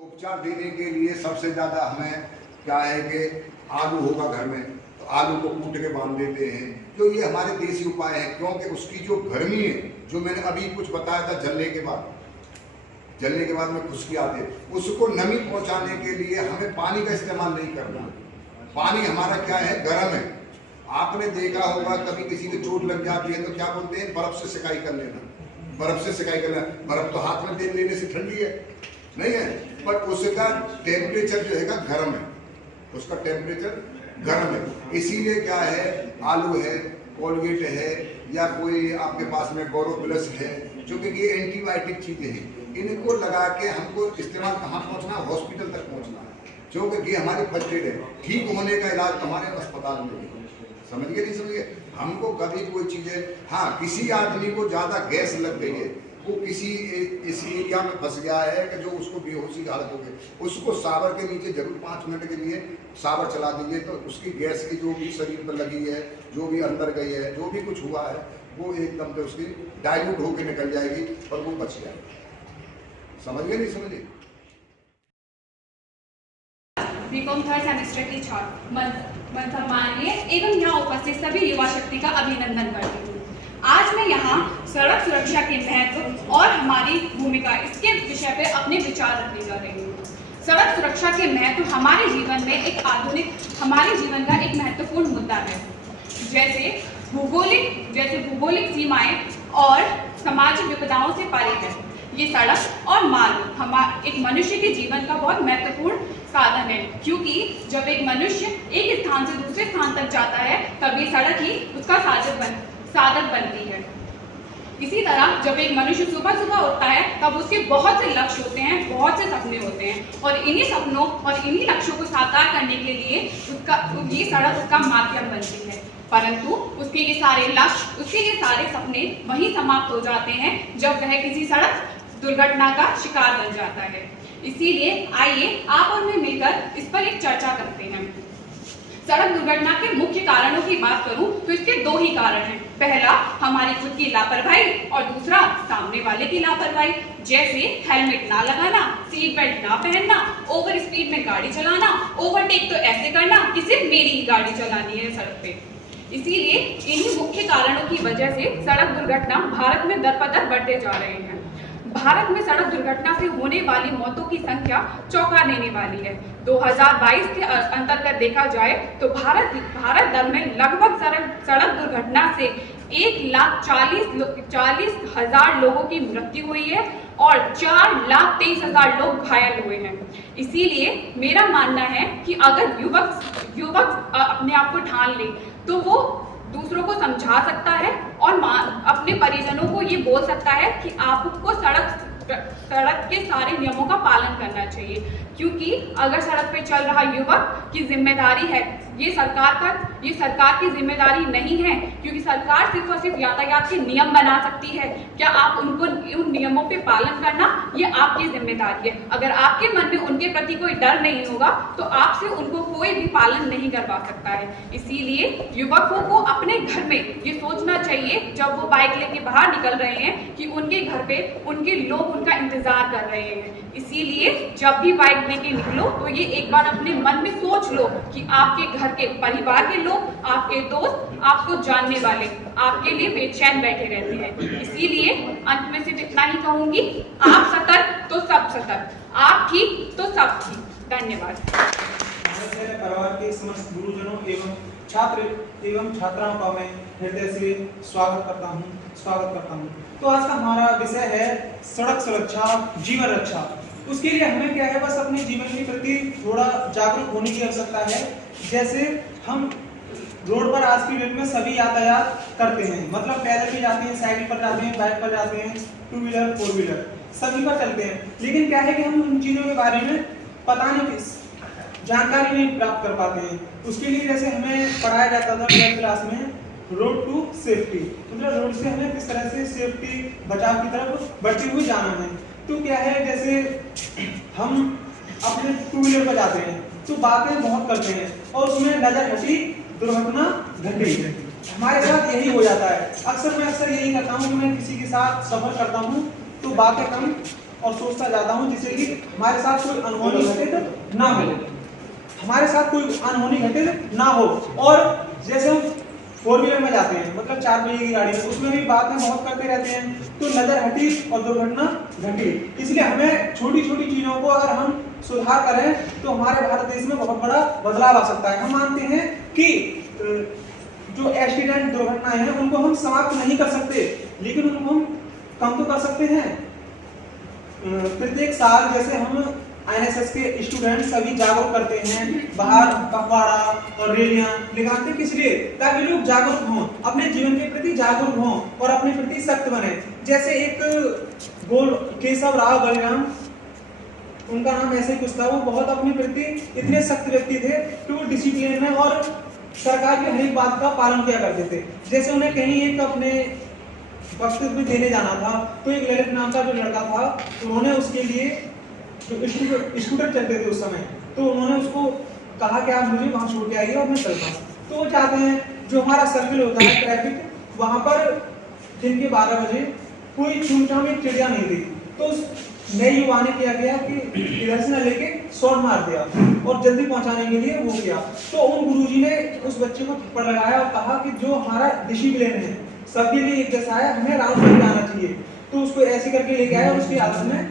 उपचार देने के लिए सबसे ज़्यादा हमें क्या है कि आलू होगा घर में तो आलू को कूट के बांध देते हैं। जो ये हमारे देसी उपाय हैं, क्योंकि उसकी जो गर्मी है, जो मैंने अभी कुछ बताया था जलने के बाद में खुश्की आती है, उसको नमी पहुंचाने के लिए हमें पानी का इस्तेमाल नहीं करना। पानी हमारा क्या है, गर्म है। आपने देखा होगा कभी किसी की चोट लग जाती है तो क्या बोलते हैं, बर्फ से सिकाई कर लेना। बर्फ से सिकाई करना, बर्फ तो हाथ में तेल लेने से ठंडी है नहीं है, पर उसका टेम्परेचर जो है गर्म है, उसका टेम्परेचर गर्म है। इसीलिए क्या है, आलू है, कोलगेट है, या कोई आपके पास में बोरोप्लस है, जो कि ये एंटीबायोटिक चीजें हैं, इनको लगा के हमको इस्तेमाल कहाँ पहुँचना, हॉस्पिटल तक पहुँचना है, जो कि ये हमारी फर्स्ट एड है। ठीक होने का इलाज हमारे अस्पताल में है। समझ गए नहीं समझ गए? हमको कभी कोई चीजें, हाँ किसी आदमी को ज्यादा गैस लग गई है, वो किसी इसी एरिया में फंस गया है कि जो उसको बेहोशी की हालत हो गई, उसको सावर के नीचे जरूर 5 मिनट के लिए सावर चला दीजिए, तो उसकी गैस की जो भी शरीर पर लगी है, जो भी अंदर गई है, जो भी कुछ हुआ है, वो एकदम से उसकी डाइल्यूट होकर निकल जाएगी और वो बच जाएगी। समझ गए नहीं समझे? बीकॉम थर्ड सेमेस्टर की छात्र सम्माननीय एवं यहाँ उपस्थित सभी युवा शक्ति का अभिनंदन करती हूँ। आज मैं यहाँ सड़क सुरक्षा के महत्व और हमारी भूमिका इसके विषय पे अपने विचार रखने जा रही हूँ। सड़क सुरक्षा के महत्व हमारे जीवन में हमारे जीवन का एक महत्वपूर्ण मुद्दा है। जैसे भूगोलिक सीमाएं और सामाजिक विपदाओं से परे है। ये सड़क और मार्ग एक मनुष्य के जीवन का बहुत महत्वपूर्ण साधन है, क्योंकि जब एक मनुष्य एक स्थान से दूसरे स्थान तक जाता है तब ये सड़क ही उसका साधन बनती है। इसी तरह जब एक मनुष्य सुबह उठता है तब उसके बहुत से लक्ष्य होते हैं, बहुत से सपने होते हैं, और इन्हीं सपनों और इन्हीं लक्ष्यों को साकार करने के लिए ये सड़क उसका माध्यम बनती है। परंतु उसके ये सारे लक्ष्य, उसके ये सारे सपने वहीं समाप्त हो जाते हैं जब वह किसी सड़क दुर्घटना का शिकार बन जाता है। इसीलिए आइए आप और मैं मिलकर इस पर एक चर्चा करते हैं। सड़क दुर्घटना के मुख्य कारणों की बात करूं तो इसके 2 ही कारण हैं। पहला हमारी खुद की लापरवाही और दूसरा सामने वाले की लापरवाही। जैसे हेलमेट ना लगाना, सीट बेल्ट ना पहनना, ओवर स्पीड में गाड़ी चलाना, ओवरटेक तो ऐसे करना कि सिर्फ मेरी ही गाड़ी चलानी है सड़क पे। इसीलिए इन्हीं मुख्य कारणों की वजह से सड़क दुर्घटना भारत में दर-ब-दर बढ़ते जा रहे हैं। भारत में सड़क दुर्घटना से होने वाली मौतों की संख्या चौंका देने वाली है। 2022 के अंतर्गत देखा जाए तो भारत भर में लगभग सड़क दुर्घटना से 1,40,000 लोगों की मृत्यु हुई है और 4,23,000 लोग घायल हुए हैं। इसीलिए मेरा मानना है कि अगर युवक अपने आप को ठान ले तो वो दूसरों को समझा सकता है और अपने परिजनों को ये बोल सकता है कि आपको सड़क के सारे नियमों का पालन करना चाहिए, क्योंकि अगर सड़क पे चल रहा युवक की जिम्मेदारी है, ये सरकार की जिम्मेदारी नहीं है, क्योंकि सरकार सिर्फ और सिर्फ यातायात के नियम बना सकती है। क्या आप उन नियमों पे पालन करना ये आपकी जिम्मेदारी है। अगर आपके मन में उनके प्रति कोई डर नहीं होगा तो आपसे उनको कोई भी पालन नहीं करवा सकता है। इसीलिए युवकों को अपने घर में ये सोचना चाहिए जब वो बाइक लेके बाहर निकल रहे हैं कि उनके घर पे उनके लोग उनका इंतजार कर रहे हैं। इसीलिए जब भी बाइक लेके निकलो तो ये एक बार अपने मन में सोच लो कि आपके घर के परिवार के लोग, आपके दोस्त, आपको जानने वाले आपके लिए बेचैन बैठे रहते हैं। इसीलिए अंत में सिर्फ इतना ही कहूंगी, आप सतर्क तो सब सतर्क, आप ठीक तो सब ठीक। धन्यवाद। परिवार के समस्त गुरुजनों एवं छात्र एवं छात्राओं का मैं हृदय से स्वागत करता हूं। तो आज का हमारा विषय है सड़क सुरक्षा जीवन रक्षा। उसके लिए हमें क्या है, बस अपने जीवन के प्रति थोड़ा जागरूक होने की आवश्यकता है। जैसे हम रोड पर आज की डेट में सभी यातायात करते हैं, मतलब पैदल भी जाते हैं, साइकिल पर जाते हैं, बाइक पर जाते हैं, 2 व्हीलर 4 व्हीलर सभी पर चलते हैं। लेकिन क्या है कि हम उन चीजों के बारे में जानकारी नहीं प्राप्त कर पाते हैं। उसके लिए जैसे हमें पढ़ाया जाता था 12th क्लास में रोड टू सेफ्टी, मतलब रोड से हमें किस तरह से सेफ्टी बचाव की तरफ बढ़ती हुई जाना है। तो क्या है, जैसे हम अपने 2 व्हीलर पर जाते हैं तो बातें बहुत करते हैं और उसमें नजर हटी दुर्घटना घट गई है। हमारे साथ यही हो जाता है। मैं अक्सर यही करता हूँ कि मैं किसी के साथ सफर करता हूँ तो बातें कम और सोचता जाता हूँ, जिससे कि हमारे साथ कोई अनहोनी घटित ना हो, हमारे साथ कोई अनहोनी घटित ना हो। और जैसे हम 4 व्हीलर में जाते हैं, मतलब 4 पहिए की गाड़ी में, उसमें भी बातें बहुत करते रहते हैं, तो नजर हटी और दुर्घटना घटी। इसलिए हमें छोटी छोटी चीजों को अगर हम सुधार करें तो हमारे भारत देश में बहुत बड़ा बदलाव आ सकता है। हम मानते हैं कि जो एक्सीडेंट दुर्घटनाएं हैं उनको हम समाप्त नहीं कर सकते, लेकिन उनको हम कम तो कर सकते हैं। प्रत्येक साल जैसे हम INSS के स्टूडेंट सभी जागरूक करते हैं, बाहर पखवाड़ा और रैलियां निकालते, किस लिए? ताकि लोग जागरूक हों, अपने जीवन के प्रति जागरूक हों और अपने प्रति सख्त बने। जैसे एक गोल केशव राव बलिराम, उनका नाम ऐसे ही कुछ था, वो बहुत अपने प्रति इतने सख्त व्यक्ति थे कि वो डिसिप्लिन में और सरकार की हर एक बात का पालन किया करते थे। जैसे उन्हें कहीं एक अपने वक्तव्य देने जाना था, तो एक ललित नाम का जो लड़का था, उन्होंने उसके लिए जो स्कूटर चलते थे उस समय, तो उन्होंने उसको कहा कि आप मुझे वहां छोड़ के आइए और मैं चलता हूँ। तो वो चाहते हैं जो हमारा सर्किल होता है ट्रैफिक, वहां पर दिन के 12 बजे कोई चूमचाम एक चिड़िया नहीं थी, तो उस नए युवा ने क्या किया कि इधर से न लेके शॉट मार दिया और जल्दी पहुंचाने के लिए वो किया। तो उन गुरुजी ने उस बच्चे को थप्पड़ लगाया और कहा कि जो हमारा डिसिप्लिन है सबके लिए एक जैसा है, हमें राउंड में जाना चाहिए। तो उसको ऐसे करके लेके आया और उसकी आदत में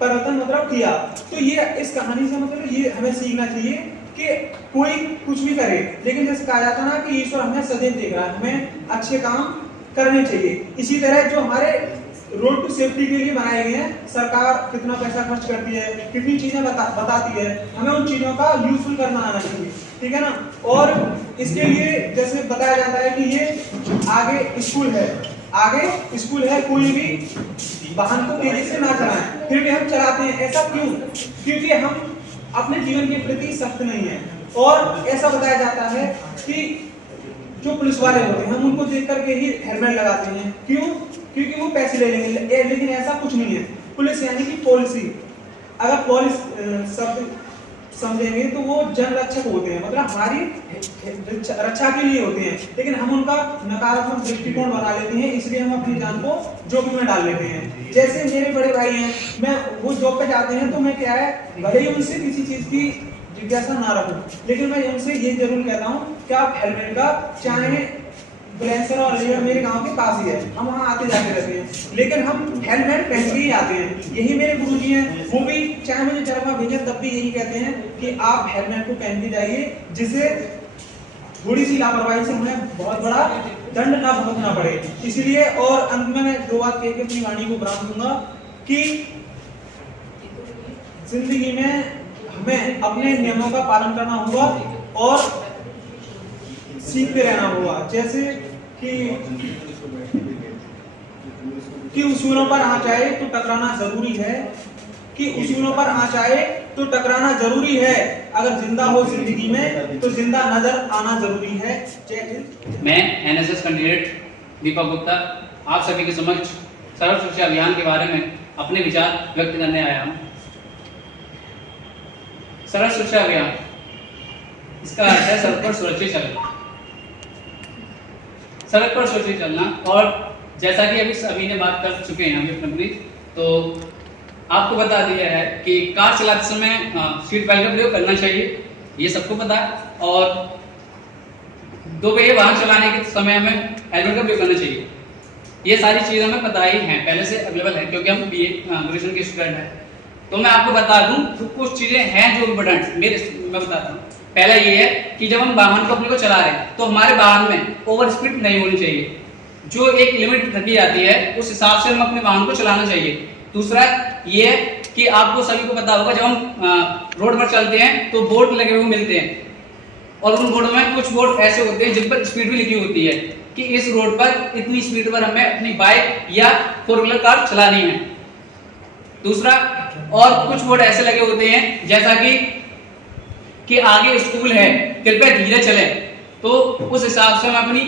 परिवर्तन मतलब किया। तो ये इस कहानी से मतलब ये हमें सीखना चाहिए कि कोई कुछ भी करे, लेकिन जैसे कहा जाता है ना कि ईश्वर हमें सदैव देख रहा है, हमें अच्छे काम करने चाहिए। इसी तरह जो हमारे रोड टू सेफ्टी के लिए बनाए गए हैं, सरकार कितना पैसा खर्च करती है, कितनी चीजें बताती है, हमें उन चीजों का यूजफुल करना आना चाहिए, ठीक है ना। और इसके लिए जैसे बताया जाता है कि ये आगे स्कूल है, आगे स्कूल है, कोई भी वाहन को तेजी से ना चलाएं, फिर भी हम चलाते हैं। ऐसा क्यों? क्योंकि हम अपने जीवन के प्रति सख्त नहीं है। और ऐसा बताया जाता है कि जो पुलिस वाले होते हैं हम उनको देख करके ही हेलमेट लगाते हैं। क्यों? क्योंकि वो पैसे ले लेंगे, लेकिन ऐसा कुछ नहीं है। पुलिस यानी कि पॉलिसी, अगर पुलिस शब्द समझेंगे तो वो जन रक्षक होते हैं, मतलब हमारी रक्षा के लिए होते हैं, लेकिन हम उनका नकारात्मक दृष्टिकोण बना लेते हैं, इसलिए हम अपनी जान को जोखिम में डाल लेते हैं। जैसे मेरे बड़े भाई हैं, मैं वो जॉब पे जाते हैं तो मैं क्या है, भले ही उनसे किसी चीज की जिज्ञासा ना रखूं, लेकिन मैं उनसे ये जरूर कहता हूँ कि आप हेलमेट का, चाहे बुलेंसर और अलीगढ़ मेरे गांव के पास ही है, हम वहाँ आते जाते रहते हैं, लेकिन हम हेलमेट पहन के ही आते हैं। यही मेरे गुरुजी हैं, वो भी चाहे मुझे चरखा भेजें तब भी यही कहते हैं कि आप हेलमेट को पहन के जाइए, जिससे थोड़ी सी लापरवाही से हमें बहुत बड़ा दंड ना भुगतना पड़े। इसलिए और अंत में मैं 2 बात कह के अपनी वाणी को विराम दूंगा कि जिंदगी में हमें अपने नियमों का पालन करना होगा और सीखते रहना होगा। जैसे कि उसूलों पर आँच आए तो टकराना जरूरी है, कि उसूलों पर आँच आए तो टकराना जरूरी है, अगर जिंदा हो जिंदगी में तो जिंदा नजर आना जरूरी है। जय हिंद। मैं NSS कैंडिडेट दीपक गुप्ता आप सभी के समक्ष सड़क सुरक्षा अभियान के बारे में अपने विचार व्यक्त करने आया हूँ। सड़क सुरक्षा अभियान, इसका अर्थ है सड़क पर सुरक्षित चलना, सड़क पर सुरक्षित चलना। और जैसा कि अभी सभी ने बात कर चुके हैं अभी अपनी, तो आपको बता दिया है कि कार चलाते समय सीट बेल्ट का प्रयोग करना चाहिए, ये सबको पता है। और 2 पहिए वाहन चलाने के समय हमें हेलमेट का प्रयोग करना चाहिए। ये सारी चीज़ें हमें पता ही हैं, पहले से अवेलेबल है, क्योंकि हम BA ग्रेजुएशन के स्टूडेंट हैं। तो मैं आपको बता दूं तो कुछ चीज़ें हैं जो इम्पोर्टेंट मैं बताता हूँ। पहला ये है कि जब हम वाहन को अपने को चला रहे हैं तो हमारे वाहन में ओवर स्पीड नहीं होनी चाहिए, जो एक लिमिट रखी जाती है उस हिसाब से हम अपने वाहन को चलाना चाहिए। दूसरा ये है कि आपको सभी को पता होगा, जब हम रोड पर चलते हैं तो बोर्ड लगे हुए मिलते हैं, और उन बोर्ड में कुछ बोर्ड ऐसे होते हैं जिन पर स्पीड भी लिखी होती है कि इस रोड पर इतनी स्पीड पर हमें अपनी बाइक या 4 व्हीलर कार चलानी है। दूसरा, और कुछ बोर्ड ऐसे लगे होते हैं जैसा कि आगे स्कूल है, कृपया धीरे चलें, तो उस हिसाब से हमें अपनी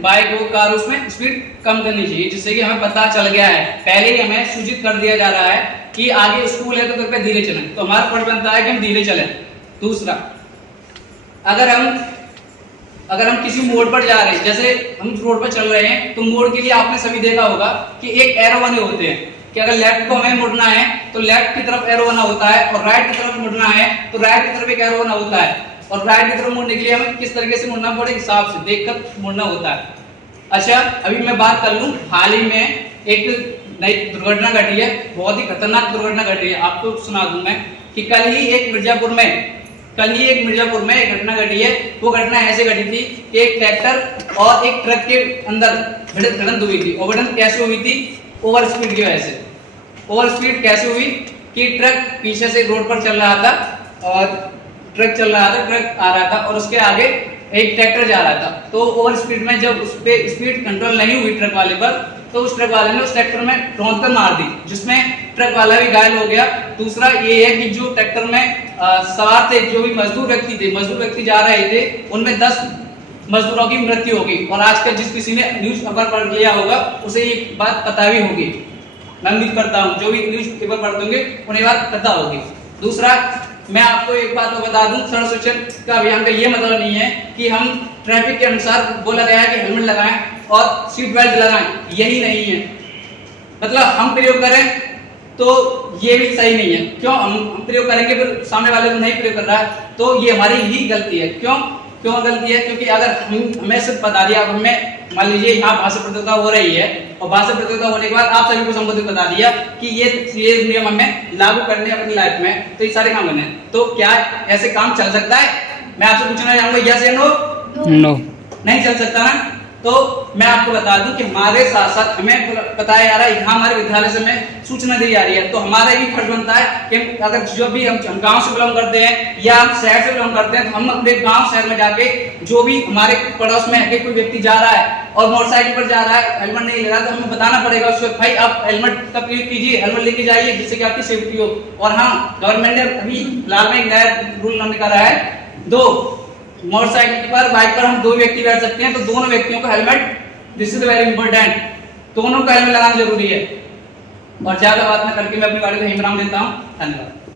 बाइक हो कार उसमें स्पीड कम करनी चाहिए, जिससे कि हमें पता चल गया है, पहले ही हमें सूचित कर दिया जा रहा है कि आगे स्कूल है तो कृपया धीरे चलें, तो हमारा फर्ज बनता है कि हम धीरे चलें। दूसरा, अगर हम किसी मोड़ पर जा रहे हैं, जैसे हम रोड पर चल रहे हैं, तो मोड़ के लिए आपने सभी देखा होगा कि एक एरो बने होते हैं, कि अगर लेफ्ट को हमें मुड़ना है तो लेफ्ट की तरफ एरो बना होता है, और राइट की तरफ मुड़ना है तो राइट की तरफ एक एरो बना होता है, और राइट की तरफ मुड़ने के लिए हमें किस तरीके से मुड़ना पड़े, हिसाब से देखकर मुड़ना होता है। अच्छा, अभी मैं बात कर लूं, हाल ही में एक नई दुर्घटना घटी है, बहुत ही खतरनाक दुर्घटना घटी है। आपको सुना दूं मैं कि कल ही एक मिर्जापुर में एक घटना घटी है। वो घटना ऐसे घटी थी कि एक ट्रैक्टर और एक ट्रक के अंदर भिड़ंत हुई थी, और भिड़ंत कैसे हुई थी, ओवर स्पीड की वजह से। ओवर स्पीड कैसे हुई कि ट्रक पीछे से रोड पर चल रहा था, और ट्रक आ रहा था और उसके आगे एक ट्रैक्टर जा रहा था। तो ओवर स्पीड में जब उस पे स्पीड कंट्रोल नहीं हुई ट्रक वाले पर, तो उस ट्रक वाले ने उस ट्रैक्टर में टोंकर मार दी, जिसमें ट्रक वाला भी घायल हो गया। दूसरा ये है कि जो ट्रैक्टर में सवार थे, जो भी मजदूर व्यक्ति जा रहे थे, उनमें 10 मजदूरों की मृत्यु होगी। और आजकल जिस किसी ने न्यूज पेपर पढ़ लिया होगा उसे ये बात पता भी होगी, मैं उम्मीद करता हूँ जो भी न्यूज पेपर पढ़ते होंगे उन्हें बात पता होगी। दूसरा, मैं आपको एक बात और बता दूं, सड़क सुरक्षा का अभियान का ये मतलब नहीं है कि हम ट्रैफिक के अनुसार बोला गया है कि हेलमेट लगाएं और सीट बेल्ट लगाएं, यही नहीं है। मतलब हम प्रयोग करें तो ये भी सही नहीं है। क्यों हम प्रयोग करेंगे फिर सामने वाले को नहीं प्रयोग कर रहा है, तो ये हमारी ही गलती है। क्यों गलती है? क्योंकि अगर हमें सिर्फ बता दिया, अब हमें मान लीजिए यहाँ भाषा प्रतियोगिता हो रही है, और भाषा प्रतियोगिता होने के बाद आप सभी को संबोधित बता दिया कि ये नियम हमें लागू करने अपनी लाइफ में, तो ये सारे काम करने हैं। तो क्या ऐसे काम चल सकता है? मैं आपसे पूछना चाहूंगा, यस या नो? नो, नहीं चल सकता ना। तो मैं आपको बता दूं कि हमारे साथ साथ हमें बताया जा रहा है, यहाँ हमारे विद्यालय से हमें सूचना दी जा रही है, तो हमारा भी फर्ज बनता है कि अगर जो भी हम गांव से बिलोंग करते हैं या हम शहर से बिलोंग करते हैं, तो हम अपने गांव शहर में जाके जो भी हमारे पड़ोस में है कोई व्यक्ति जा रहा है और मोटरसाइकिल पर जा रहा है, हेलमेट नहीं ले रहा, तो हमें बताना पड़ेगा उसको, भाई आप हेलमेट का प्रयोग कीजिए, हेलमेट लेके जाइए, जिससे कि आपकी सेफ्टी हो। और हाँ, गवर्नमेंट ने अभी फिलहाल में एक नया रूल निकाला है, 2 मोटरसाइकिल पर, बाइक पर हम 2 व्यक्ति बैठ सकते हैं, तो दोनों व्यक्तियों का helmet, this is very important, दोनों का हेलमेट लगाना जरूरी है। और ज्यादा बात न करके मैं अपनी गाड़ी को यहीं विराम देता हूँ। धन्यवाद।